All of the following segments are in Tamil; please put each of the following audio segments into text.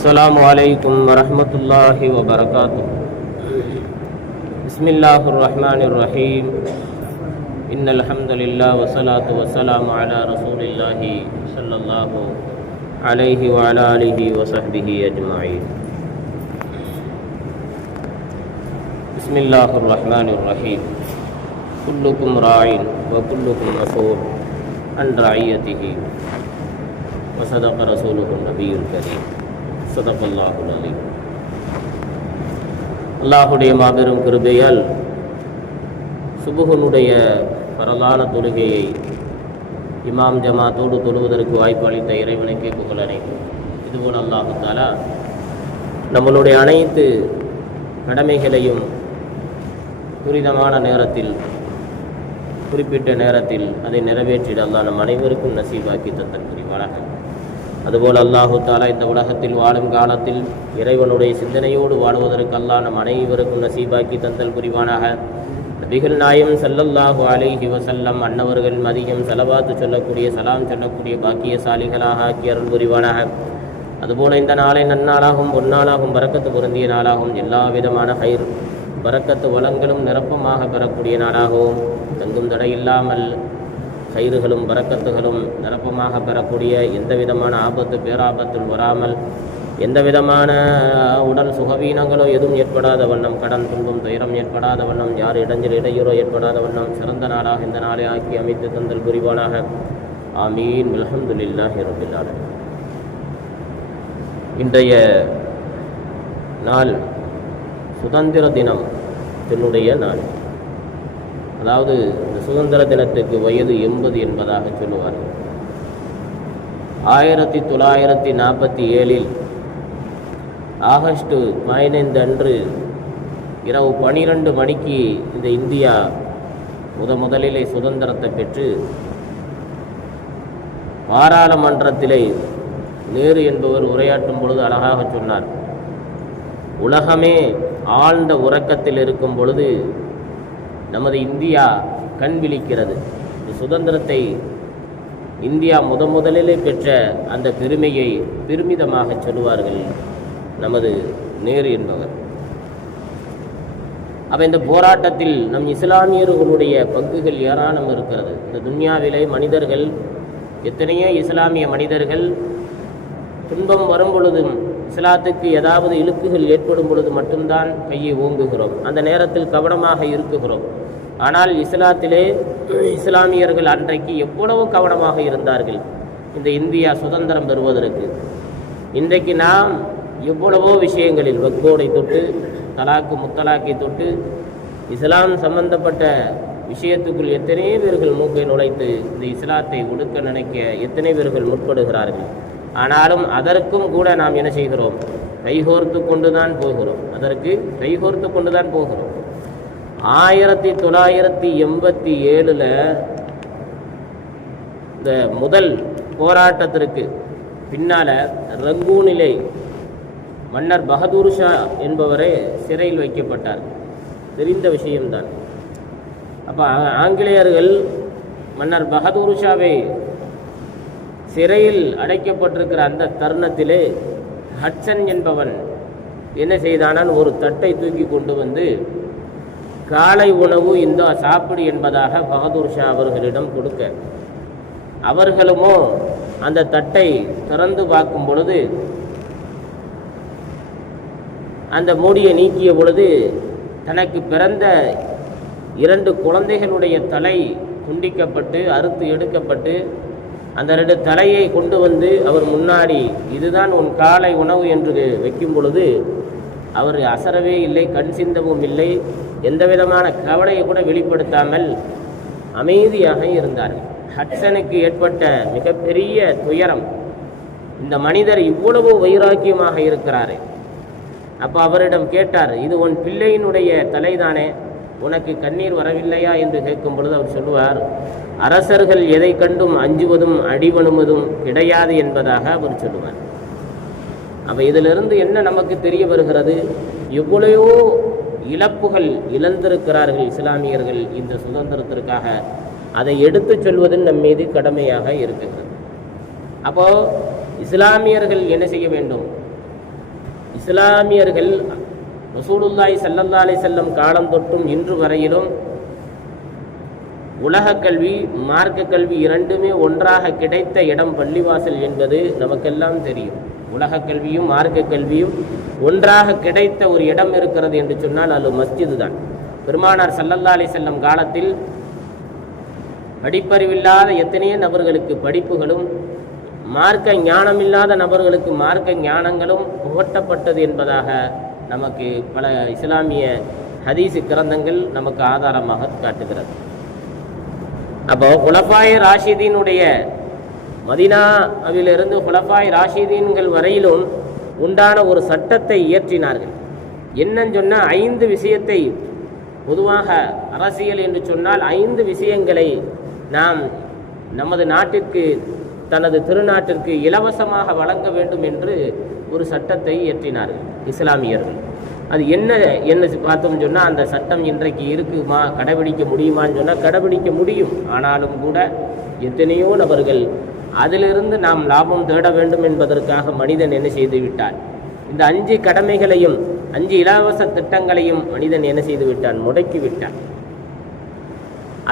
السلام عليكم ورحمة الله وبركاته. بسم الله الرحمن الرحيم. إن الحمد لله والصلاة والسلام على رسول الله صلى الله عليه وعلى آله وصحبه أجمعين. بسم الله الرحمن الرحيم. كلكم راع وكلكم مسؤول عن رعيته وصدق رسوله النبي الكريم. صدق الله العظيم. அல்லாஹுடைய மாபெரும் கிருபையால் சுபுகனுடைய பரலான தொழுகையை இமாம் ஜமாத்தோடு தொழுவதற்கு வாய்ப்பு அளித்த இறைவனுக்கு புகழ் அனைத்தும். இதுபோல் அல்லாஹு தஆலா நம்மளுடைய அனைத்து கடமைகளையும் துரிதமான நேரத்தில், குறிப்பிட்ட நேரத்தில் அதை நிறைவேற்றிட அல்லாஹ் நம் அனைவருக்கும் நசீபாக்கி தந்தல் புரிவானாக. அதுபோல் அல்லாஹு தஆலா இந்த உலகத்தில் வாழும் காலத்தில் இறைவனுடைய சிந்தனையோடு வாழ்வதற்கு அல்லாஹ் நம் அனைவருக்கும் நசீபாக்கி தந்தல் புரிவானாக. நபிகள் நாயம் ஸல்லல்லாஹு அலைஹி வஸல்லம் அன்னவர்கள் மதியம் ஸலவாத்து சொல்லக்கூடிய, சலாம் சொல்லக்கூடிய பாக்கியசாலிகளாக ஆக்கி அருள் புரிவானாக. அதுபோல இந்த நாளை நன்னாளாகவும் பொன்னாளாகவும் பரக்கத்து பொருந்திய நாளாகவும் எல்லா விதமான ஹைர் பரக்கத்து வளங்களும் நிரப்பமாக பெறக்கூடிய நாளாகவும், தங்கும் தடையில்லாமல் கயிறுகளும் பரக்கத்துகளும் நிரப்பமாக பெறக்கூடிய, எந்த விதமான ஆபத்து பேராபத்தில் வராமல், எந்த விதமான உடல் சுகவீனங்களோ எதுவும் ஏற்படாத வண்ணம், கடன் துன்பம் துயரம் ஏற்படாத வண்ணம், யார் இடைஞ்சல் இடையூறோ ஏற்படாத வண்ணம் சிறந்த நாளாக இந்த நாளை ஆக்கி அமைத்து தந்தல் புரிவானாக. ஆமீன். அல்ஹம்துலில்லாஹி ரப்பில் ஆலமீன். இன்றைய நாள் சுதந்திர தினம் என்னுடைய நாள். அதாவது இந்த சுதந்திர தினத்துக்கு வயது 80 என்பதாக சொல்லுவார்கள். 1947 ஆகஸ்ட் 15 அன்று இரவு 12 மணிக்கு இந்த இந்தியா முதலிலே சுதந்திரத்தை பெற்று பாராளுமன்றத்திலே நேரு என்பவர் உரையாற்றும் பொழுது அழகாக சொன்னார், உலகமே ஆழ்ந்த உறக்கத்தில் இருக்கும் பொழுது நமது இந்தியா கண் விழிக்கிறது. சுதந்திரத்தை இந்தியா முதலிலே பெற்ற அந்த பெருமையை பெருமிதமாக சொல்லுவார்கள் நமது நேரு என்பவர். அப்போ இந்த போராட்டத்தில் நம் இஸ்லாமியர்களுடைய பங்குகள் ஏராளம் இருக்கிறது. இந்த துன்யாவிலே மனிதர்கள், எத்தனையோ இஸ்லாமிய மனிதர்கள் துன்பம் வரும் பொழுதும், இஸ்லாத்துக்கு ஏதாவது இழுக்குகள் ஏற்படும் பொழுது மட்டும்தான் கையை ஓங்குகிறோம், அந்த நேரத்தில் கவனமாக இருக்குகிறோம். ஆனால் இஸ்லாத்திலே இஸ்லாமியர்கள் அன்றைக்கு எவ்வளவு கவனமாக இருந்தார்கள் இந்த இந்தியா சுதந்திரம் பெறுவதற்கு. இன்றைக்கு நாம் எவ்வளவோ விஷயங்களில் வக்போடை தொட்டு, தலாக்கு முத்தலாக்கை தொட்டு, இஸ்லாம் சம்பந்தப்பட்ட விஷயத்துக்குள் எத்தனை பேர்கள் மூக்கை நுழைத்து இந்த இஸ்லாத்தை ஒடுக்க நினைக்க எத்தனை பேர்கள் முற்படுகிறார்கள். ஆனாலும் அதற்கும் கூட நாம் என்ன செய்கிறோம்? கைகோர்த்து கொண்டுதான் போகிறோம். அதற்கு கைகோர்த்து கொண்டுதான் போகிறோம். 1987 இந்த முதல் போராட்டத்திற்கு பின்னால் ரங்கூனிலே மன்னர் பகதூர் ஷா என்பவரே சிறையில் வைக்கப்பட்டார். தெரிந்த விஷயம்தான். அப்போ ஆங்கிலேயர்கள் மன்னர் பகதூர் ஷாவை சிறையில் அடைக்கப்பட்டிருக்கிற அந்த தருணத்திலே ஹட்சன் என்பவன் என்ன செய்தானான்? ஒரு தட்டை தூக்கி கொண்டு வந்து காலை உணவு இந்த சாப்பிடு என்பதாக பகதூர் ஷா அவர்களிடம் கொடுக்க, அவர்களுமோ அந்த தட்டை திறந்து பார்க்கும் பொழுது, அந்த மூடியை நீக்கிய பொழுது தனக்கு பிறந்த 2 குழந்தைகளுடைய தலை துண்டிக்கப்பட்டு அறுத்து எடுக்கப்பட்டு அந்த 2 தலையை கொண்டு வந்து அவர் முன்னாடி, இதுதான் உன் காலை உணவு என்று வைக்கும் பொழுது அவர் அசரவே இல்லை, கண் சிந்தவும் இல்லை, எந்த விதமான கவலையை கூட வெளிப்படுத்தாமல் அமைதியாக இருந்தார்கள். ஹட்சனுக்கு ஏற்பட்ட மிகப்பெரிய துயரம், இந்த மனிதர் இவ்வளவு வைராக்கியமாக இருக்கிறாரே. அப்போ அவரிடம் கேட்டார், இது உன் பிள்ளையினுடைய தலைதானே, உனக்கு கண்ணீர் வரவில்லையா என்று கேட்கும் பொழுது அவர் சொல்லுவார், அரசர்கள் எதை கண்டும் அஞ்சுவதும் அடிவணுவதும் கிடையாது என்பதாக அவர் சொல்லுவார். அப்போ இதிலிருந்து என்ன நமக்கு தெரிய வருகிறது? எவ்வளையோ இழப்புகள் இழந்திருக்கிறார்கள் இஸ்லாமியர்கள் இந்த சுதந்திரத்திற்காக. அதை எடுத்து சொல்வது நம் மீது கடமையாக இருக்கிறது. அப்போது இஸ்லாமியர்கள் என்ன செய்ய வேண்டும்? இஸ்லாமியர்கள் ரசூலுல்லாஹி ஸல்லல்லாஹு அலைஹி வஸல்லம் காலம் தொட்டும் இன்று வரையிலும் உலக கல்வி மார்க்க கல்வி இரண்டுமே ஒன்றாக கிடைத்த இடம் பள்ளிவாசல் என்பது நமக்கெல்லாம் தெரியும். உலக கல்வியும் மார்க்க கல்வியும் ஒன்றாக கிடைத்த ஒரு இடம் இருக்கிறது என்று சொன்னால் அது மஸ்ஜிது தான். பெருமானார் ஸல்லல்லாஹு அலைஹி வஸல்லம் காலத்தில் படிப்பறிவில்லாத எத்தனையோ நபர்களுக்கு படிப்புகளும் மார்க்க ஞானமில்லாத நபர்களுக்கு மார்க்க ஞானங்களும் புகட்டப்பட்டது என்பதாக நமக்கு பல இஸ்லாமிய ஹதீஸ் கிரந்தங்கள் நமக்கு ஆதாரமாக காட்டுகிறது. அப்போ குலஃபாய் ராஷிதீனுடைய மதீனாவிலிருந்து குலஃபாய் ராஷிதீன்கள் வரையிலும் உண்டான ஒரு சட்டத்தை இயற்றினார்கள். என்னன்னு சொன்னால் 5 விஷயத்தை, பொதுவாக அரசியல் என்று சொன்னால் 5 விஷயங்களை நாம் நமது நாட்டிற்கு தனது திருநாட்டிற்கு இலவசமாக வழங்க வேண்டும் என்று ஒரு சட்டத்தை இயற்றினார்கள் இஸ்லாமியர்கள். அது என்ன பார்த்தோம்னு சொன்னால் அந்த சட்டம் இன்றைக்கு இருக்குமா, கடைபிடிக்க முடியுமான்னு சொன்னால் கடைபிடிக்க முடியும். ஆனாலும் கூட எத்தனையோ நபர்கள் அதிலிருந்து நாம் லாபம் தேட வேண்டும் என்பதற்காக மனிதன் என்ன செய்து விட்டார், இந்த 5 கடமைகளையும் 5 இலவச திட்டங்களையும் மனிதன் என்ன செய்து விட்டான், முடக்கி விட்டான்.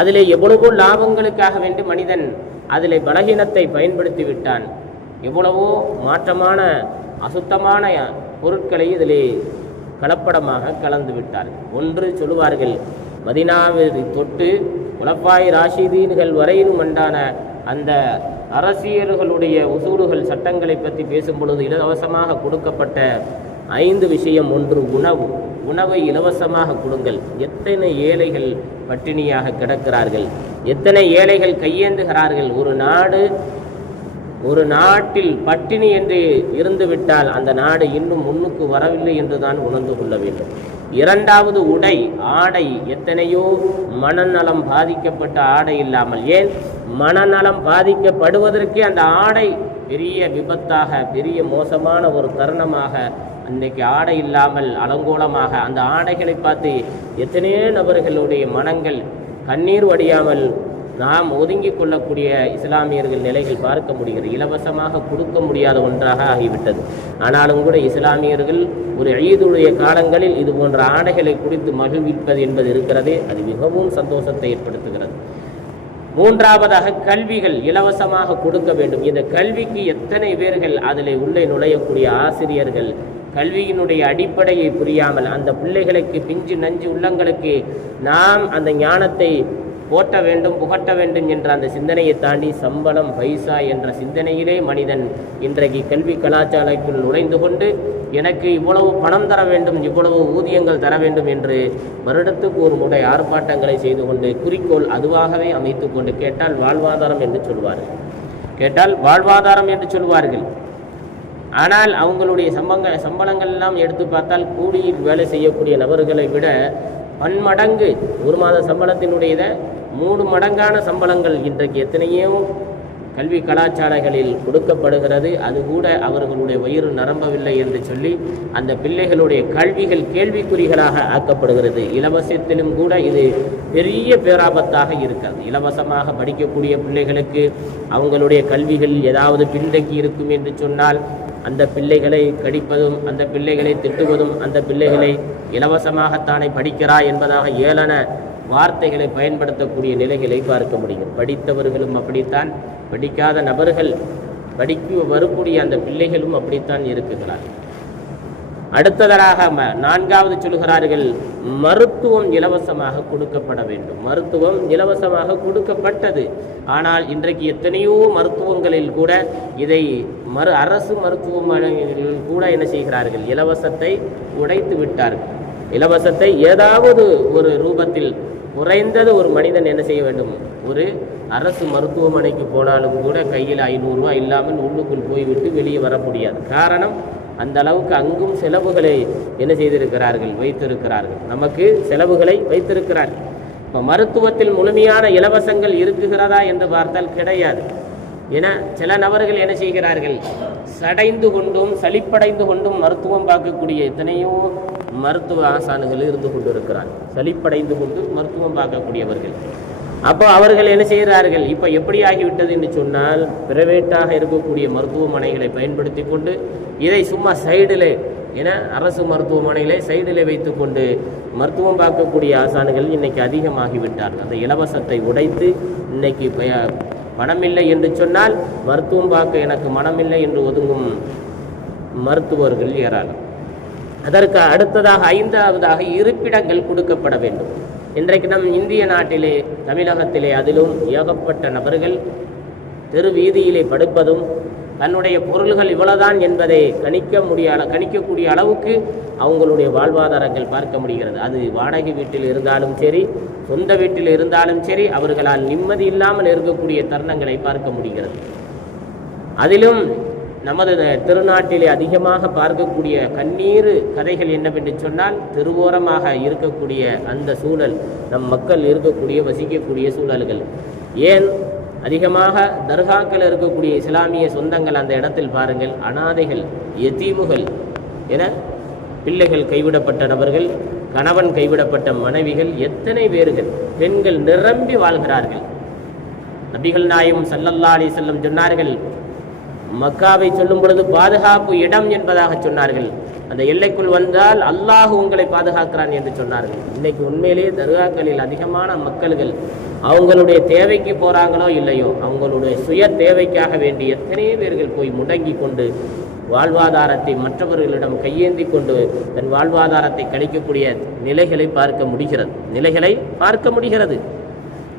அதிலே எவ்வளவோ லாபங்களுக்காக வேண்டி மனிதன் அதில் பலகீனத்தை பயன்படுத்தி விட்டான். எவ்வளவோ மாற்றமான அசுத்தமான பொருட்களை இதிலே கலப்படமாக கலந்து விட்டார்கள். ஒன்று சொல்லுவார்கள், மதீனாவை தொட்டு குலஃபாய் ராஷிதீன்கள் வரையிலும் உண்டான அந்த அரசியல்களுடைய உசூலுகள் சட்டங்களை பற்றி பேசும் பொழுது இலவசமாக கொடுக்கப்பட்ட 5 விஷயம். ஒன்று உணவு. உணவை இலவசமாக கொடுங்கள். எத்தனை ஏழைகள் பட்டினியாக கிடக்கிறார்கள், எத்தனை ஏழைகள் கையேந்துகிறார்கள். ஒரு நாட்டில் பட்டினி என்று இருந்துவிட்டால் அந்த நாடு இன்னும் முன்னுக்கு வரவில்லை என்றுதான் உணர்ந்து கொள்ள வேண்டும். 2வது உடை, ஆடை. எத்தனையோ மனநலம் பாதிக்கப்பட்ட ஆடை இல்லாமல், ஏன் மனநலம் பாதிக்கப்படுவதற்கே அந்த ஆடை பெரிய விபத்தாக, பெரிய மோசமான ஒரு தருணமாக அன்னைக்கு ஆடை இல்லாமல் அலங்கோலமாக அந்த ஆடைகளை பார்த்து எத்தனையோ நபர்களுடைய மனங்கள் கண்ணீர் வடியாமல் நாம் ஒதுங்கி கொள்ளக்கூடிய இஸ்லாமியர்கள் நிலைகள் பார்க்க முடிகிறது. இலவசமாக கொடுக்க முடியாத ஒன்றாக ஆகிவிட்டது. ஆனாலும் கூட இஸ்லாமியர்கள் ஒரு ஈதுடைய காலங்களில் இது போன்ற ஆடைகளை குடித்து மகிழ்விப்பது என்பது இருக்கிறதே, அது மிகவும் சந்தோஷத்தை ஏற்படுத்துகிறது. 3வதாக கல்விகள் இலவசமாக கொடுக்க வேண்டும். இந்த கல்விக்கு எத்தனை பேர்கள் அதில் உள்ளே நுழையக்கூடிய ஆசிரியர்கள் கல்வியினுடைய அடிப்படையை புரியாமல் அந்த பிள்ளைகளுக்கு, பிஞ்சு நஞ்சு உள்ளங்களுக்கு நாம் அந்த ஞானத்தை போட்ட வேண்டும், புகட்ட வேண்டும் என்ற அந்த சிந்தனையை தாண்டி சம்பளம், பைசா என்ற சிந்தனையிலே மனிதன் இன்றைக்கு கல்வி கலாச்சாரத்தில் நுழைந்து கொண்டு எனக்கு இவ்வளவு பணம் தர வேண்டும், இவ்வளவு ஊதியங்கள் தர வேண்டும் என்று வருடத்துக்கு ஒரு முறை ஆர்ப்பாட்டங்களை செய்து கொண்டு குறிக்கோள் அதுவாகவே அமைத்து கொண்டு கேட்டால் வாழ்வாதாரம் என்று சொல்வார்கள். ஆனால் அவங்களுடைய சம்பளங்கள் எல்லாம் எடுத்து பார்த்தால் கூலியில் வேலை செய்யக்கூடிய நபர்களை விட பன்மடங்கு, ஒரு மாத சம்பளத்தினுடைய 3 மடங்கான சம்பளங்கள் இன்றைக்கு எத்தனையோ கல்வி கலாச்சாரங்களில் கொடுக்கப்படுகிறது. அது கூட அவர்களுடைய வயிறு நிரம்பவில்லை என்று சொல்லி அந்த பிள்ளைகளுடைய கல்விகள் கேள்விக்குறிகளாக ஆக்கப்படுகிறது. இலவசத்திலும் கூட இது பெரிய பேராபத்தாக இருக்கிறது. இலவசமாக படிக்கக்கூடிய பிள்ளைகளுக்கு அவங்களுடைய கல்விகள் ஏதாவது பின்தங்கி இருக்கும் என்று சொன்னால் அந்த பிள்ளைகளை கடிப்பதும், அந்த பிள்ளைகளை திட்டுவதும், அந்த பிள்ளைகளை இலவசமாகத்தானே படிக்கிறாய் என்பதாக ஏளன வார்த்தைகளை பயன்படுத்தக்கூடிய நிலைகளை பார்க்க முடியும். படித்தவர்களும் அப்படித்தான், படிக்காத நபர்கள் படிக்க வரக்கூடிய அந்த பிள்ளைகளும் அப்படித்தான் இருக்குகிறார்கள். அடுத்ததாக 4வது சொல்கிறார்கள், மருத்துவம் இலவசமாக கொடுக்கப்பட வேண்டும். மருத்துவம் இலவசமாக கொடுக்கப்பட்டது. ஆனால் இன்றைக்கு எத்தனையோ மருத்துவங்களில் கூட இதை அரசு மருத்துவமனைகளில் கூட என்ன செய்கிறார்கள், இலவசத்தை உடைத்து விட்டார்கள். இலவசத்தை ஏதாவது ஒரு ரூபத்தில் குறைந்தது ஒரு மனிதன் என்ன செய்ய வேண்டும், ஒரு அரசு மருத்துவமனைக்கு போனாலும் கூட கையில் 500 ரூபாய் இல்லாமல் உள்ளுக்குள் போய்விட்டு வெளியே வர முடியாது. காரணம், அந்த அளவுக்கு அங்கும் செலவுகளை என்ன செய்திருக்கிறார்கள், வைத்திருக்கிறார்கள். நமக்கு செலவுகளை வைத்திருக்கிறார்கள். இப்போ மருத்துவத்தில் முழுமையான இலவசங்கள் இருக்குகிறதா என்று பார்த்தால் கிடையாது. ஏன்னா சில நபர்கள் என்ன செய்கிறார்கள், சடைந்து கொண்டும் சலிப்படைந்து கொண்டும் மருத்துவம் பார்க்கக்கூடிய எத்தனையோ மருத்துவ ஆசான்கள் இருந்து கொண்டு இருக்கிறார்கள். சலிப்படைந்து கொண்டு மருத்துவம் பார்க்கக்கூடியவர்கள். அப்போ அவர்கள் என்ன செய்கிறார்கள், இப்போ எப்படி ஆகிவிட்டது என்று சொன்னால், பிரைவேட்டாக இருக்கக்கூடிய மருத்துவமனைகளை பயன்படுத்தி கொண்டு இதை சும்மா சைடில் ஏன்னா அரசு மருத்துவமனையிலே சைடில் வைத்து கொண்டு மருத்துவம் பார்க்கக்கூடிய ஆசான்கள் இன்னைக்கு அதிகமாகிவிட்டார்கள். அந்த இலவசத்தை உடைத்து இன்னைக்கு பணமில்லை என்று சொன்னால் மருத்துவம் பார்க்க எனக்கு மனமில்லை என்று ஒதுங்கும் மருத்துவர்கள் ஏராளம். அதற்கு அடுத்ததாக 5வதாக இருப்பிடங்கள் கொடுக்கப்பட வேண்டும். இன்றைக்கு நம் இந்திய நாட்டிலே தமிழகத்திலே அதிலும் ஏகப்பட்ட நபர்கள் தெரு வீதியிலே படுப்பதும் தன்னுடைய பொருள்கள் இவ்வளவுதான் என்பதை கணிக்கக்கூடிய அளவுக்கு அவங்களுடைய வாழ்வாதாரங்கள் பார்க்க முடிகிறது. அது வாடகை வீட்டில் இருந்தாலும் சரி, சொந்த வீட்டில் இருந்தாலும் சரி, அவர்களால் நிம்மதி இல்லாமல் இருக்கக்கூடிய தருணங்களை பார்க்க முடிகிறது. அதிலும் நமது திருநாட்டிலே அதிகமாக பார்க்கக்கூடிய கண்ணீர் கதைகள் என்னவென்று சொன்னால், தெருவோரமாக இருக்கக்கூடிய அந்த சூழல், நம் மக்கள் இருக்கக்கூடிய வசிக்கக்கூடிய சூழல்கள். ஏன் அதிகமாக தர்காக்கள் இருக்கக்கூடிய இஸ்லாமிய சொந்தங்கள் அந்த இடத்தில் பாருங்கள், அனாதைகள், யதீமுகள் என பிள்ளைகள் கைவிடப்பட்ட நபர்கள், கணவன் கைவிடப்பட்ட மனைவிகள், எத்தனை பேர்கள், பெண்கள் நிரம்பி வாழ்கிறார்கள். நபிகள் நாயகம் ஸல்லல்லாஹு அலைஹி வஸல்லம் சொன்னார்கள், மக்காவை சொல்லும் பொழுது பாதுகாப்பு இடம் என்பதாக சொன்னார்கள். அந்த எல்லைக்குள் வந்தால் அல்லாஹ் உங்களை பாதுகாக்கிறான் என்று சொன்னார்கள். இன்னைக்கு உண்மையிலேயே தர்காக்களில் அதிகமான மக்கள்கள் அவங்களுடைய தேவைக்கு போகிறாங்களோ இல்லையோ, அவங்களுடைய சுய தேவைக்காக வேண்டி எத்தனையோ பேர்கள் போய் முடங்கி கொண்டு வாழ்வாதாரத்தை மற்றவர்களிடம் கையேந்தி கொண்டு தன் வாழ்வாதாரத்தை கழிக்கக்கூடிய நிலைகளை பார்க்க முடிகிறது.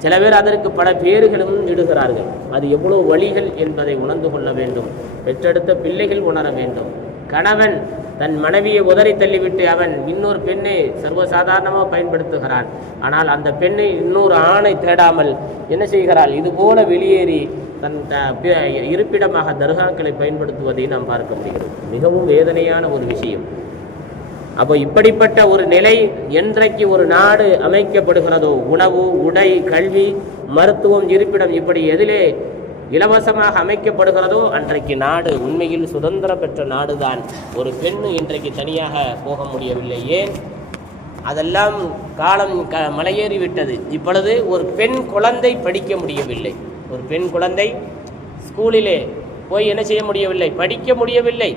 சில பேர் அதற்கு பல பேர்களும் இடுகிறார்கள். அது எவ்வளவு வழிகள் என்பதை உணர்ந்து கொள்ள வேண்டும். பெற்றெடுத்த பிள்ளைகள் உணர வேண்டும். கணவன் தன் மனைவியை உதறி தள்ளிவிட்டு அவன் இன்னொரு பெண்ணை சர்வசாதாரணமாக பயன்படுத்துகிறான். ஆனால் அந்த பெண்ணை இன்னொரு ஆணை தேடாமல் என்ன செய்கிறாள்? இதுபோல வெளியேறி தன் இருப்பிடமாக தர்காக்களை பயன்படுத்துவதை நாம் பார்க்க முடிகிறது. மிகவும் வேதனையான ஒரு விஷயம். அப்போ இப்படிப்பட்ட ஒரு நிலை என்றைக்கு ஒரு நாடு அமைக்கப்படுகிறதோ, உணவு, உடை, கல்வி, மருத்துவம், இருப்பிடம் இப்படி எதிலே இலவசமாக அமைக்கப்படுகிறதோ அன்றைக்கு நாடு உண்மையில் சுதந்திரம் பெற்ற நாடுதான். ஒரு பெண் இன்றைக்கு தனியாக போக முடியவில்லை. ஏன்? அதெல்லாம் காலம் மலையேறிவிட்டது. இப்பொழுது ஒரு பெண் குழந்தை படிக்க முடியவில்லை. ஒரு பெண் குழந்தை ஸ்கூலிலே போய் என்ன செய்ய முடியவில்லை? படிக்க முடியவில்லை.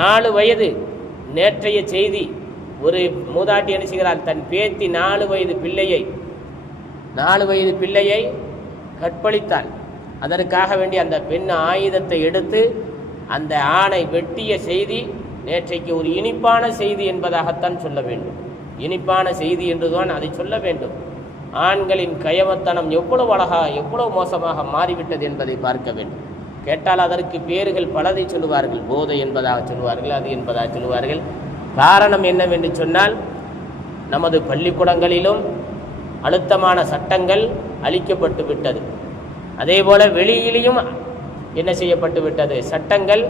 4 வயது. நேற்றைய செய்தி, ஒரு மூதாட்டி என்ன செய்கிறார்? தன் பேத்தி 4 வயது பிள்ளையை கற்பழித்தாள். அதற்காக வேண்டி அந்த பெண் ஆயுதத்தை எடுத்து அந்த ஆணை வெட்டிய செய்தி நேற்றைக்கு ஒரு இனிப்பான செய்தி என்பதாகத்தான் சொல்ல வேண்டும். இனிப்பான செய்தி என்றுதான் அதை சொல்ல வேண்டும். ஆண்களின் கயவத்தனம் எவ்வளவு எவ்வளவு மோசமாக மாறிவிட்டது என்பதை பார்க்க வேண்டும். கேட்டால் அதற்கு பேர்கள் பலதை சொல்லுவார்கள். போதை என்பதாக சொல்லுவார்கள், அது என்பதாக சொல்லுவார்கள். காரணம் என்னவென்று சொன்னால், நமது பள்ளிக்கூடங்களிலும் அழுத்தமான சட்டங்கள் அளிக்கப்பட்டு விட்டது. அதே போல வெளியிலேயும் என்ன செய்யப்பட்டு விட்டது? சட்டங்கள்,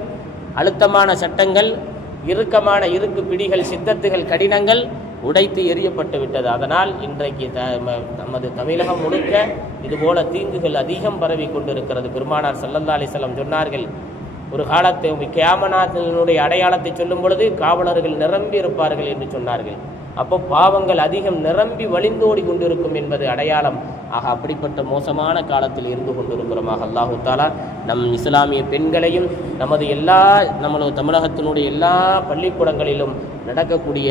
அழுத்தமான சட்டங்கள், இறுக்கமான இருக்கு பிடிகள், சித்தத்துகள், கடினங்கள் உடைத்து எறியப்பட்டு விட்டது. அதனால் இன்றைக்கு நமது தமிழகம் முழுக்க இதுபோல தீங்குகள் அதிகம் பரவி கொண்டிருக்கிறது. பெருமானார் ஸல்லல்லாஹு அலைஹி வஸல்லம் சொன்னார்கள், ஒரு காலத்தை கியாமத்தினுடைய அடையாளத்தை சொல்லும் பொழுது காவலர்கள் நிரம்பி இருப்பார்கள் என்று சொன்னார்கள். அப்போ பாவங்கள் அதிகம் நிரம்பி வழிந்தோடி கொண்டிருக்கும் என்பது அடையாளம். ஆக அப்படிப்பட்ட மோசமான காலத்தில் இருந்து கொண்டிருக்கிறோமாக. அல்லாஹு தாலா நம் இஸ்லாமிய பெண்களையும் நமது தமிழகத்தினுடைய எல்லா பள்ளிக்கூடங்களிலும் நடக்கக்கூடிய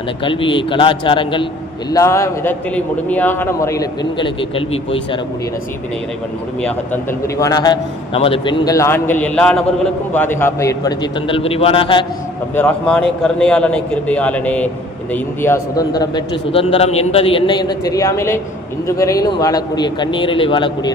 அந்த கல்வியை, கலாச்சாரங்கள் எல்லா விதத்திலும் முழுமையான முறையில் பெண்களுக்கு கல்வி போய் சேரக்கூடிய நசீபினை இறைவன் முழுமையாக தந்தல் புரிவானாக. நமது பெண்கள், ஆண்கள் எல்லா நபர்களுக்கும் பாதுகாப்பை ஏற்படுத்தி தந்தல் புரிவானாக. ரப்பி ரஹ்மானே, கருணையாளனே, கிருபையாளனே, இந்த இந்தியா சுதந்திரம் பெற்று சுதந்திரம் என்பது என்ன என்று தெரியாமலே இன்று வரையிலும் வாழக்கூடிய, கண்ணீரிலே வாழக்கூடிய